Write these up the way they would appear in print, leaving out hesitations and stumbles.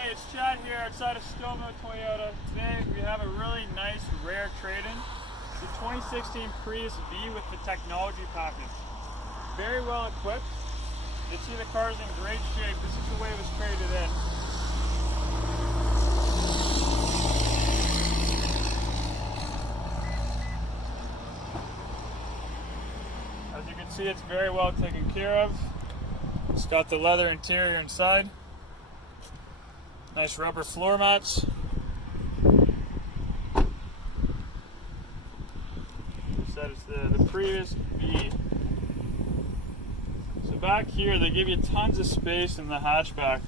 Hey, it's Chad here outside of Stouffville Toyota. Today we have a really nice rare trade-in. It's a 2016 Prius V with the technology package. Very well equipped. You see the car's in great shape. This is the way it was traded in. As you can see, it's very well taken care of. It's got the leather interior inside. Nice rubber floor mats. Said it's the Prius V. So back here they give you tons of space in the hatchback.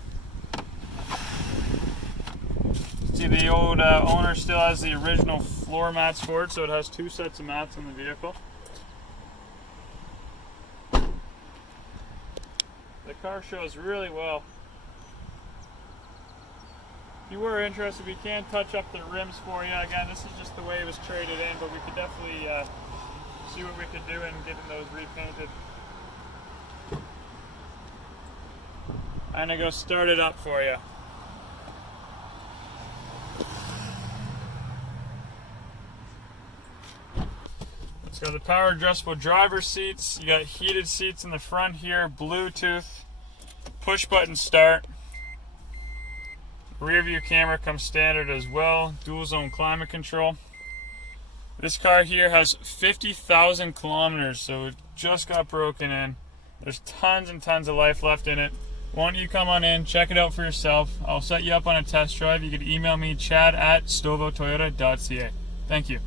See, the old owner still has the original floor mats for it, so it has two sets of mats on the vehicle. The car shows really well. If you were interested, we can touch up the rims for you. Again, this is just the way it was traded in, but we could definitely see what we could do in getting those repainted. I'm gonna go start it up for you. It's got the power adjustable driver's seats. You got heated seats in the front here, Bluetooth, push button start. Rear view camera comes standard as well, dual zone climate control. This car here has 50,000 kilometers, so it just got broken in. There's tons and tons of life left in it. Why don't you come on in, check it out for yourself. I'll set you up on a test drive. You can email me, chad@stouffvilletoyota.ca. Thank you.